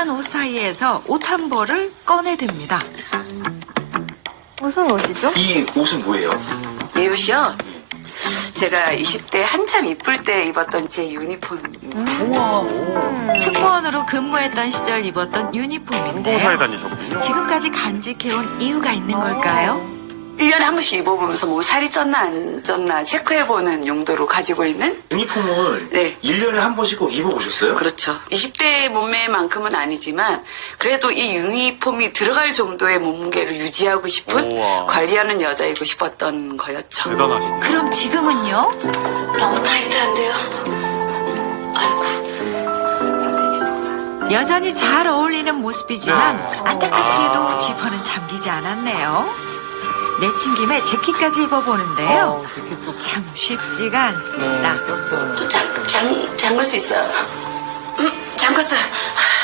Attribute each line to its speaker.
Speaker 1: 있는 옷 사이에서 옷 한 벌을 꺼내듭니다.
Speaker 2: 무슨 옷이죠?
Speaker 3: 이 옷은 뭐예요?
Speaker 4: 이 옷이요? 제가 20대 한참 이쁠 때 입었던 제 유니폼입니다.
Speaker 1: 승무원으로 근무했던 시절 입었던
Speaker 5: 홍보사에
Speaker 1: 유니폼인데요.
Speaker 5: 다니셨군요.
Speaker 1: 지금까지 간직해온 이유가 있는 걸까요?
Speaker 4: 1년에 한 번씩 입어보면서 뭐 살이 쪘나 안 쪘나 체크해보는 용도로 가지고 있는?
Speaker 3: 유니폼을
Speaker 4: 네.
Speaker 3: 1년에 한 번씩 꼭 입어보셨어요?
Speaker 4: 그렇죠. 20대 몸매만큼은 아니지만 그래도 이 유니폼이 들어갈 정도의 몸무게를 유지하고 싶은
Speaker 5: 우와.
Speaker 4: 관리하는 여자이고 싶었던 거였죠.
Speaker 5: 대단하시네.
Speaker 1: 그럼 지금은요?
Speaker 4: 너무 타이트한데요? 아이고.
Speaker 1: 여전히 잘 어울리는 모습이지만 안타깝게도 지퍼는 잠기지 않았네요. 내친 김에 재킷까지 입어보는데요. 참 쉽지가 않습니다.
Speaker 4: 또 잠글 수 있어요. 잠궜어요.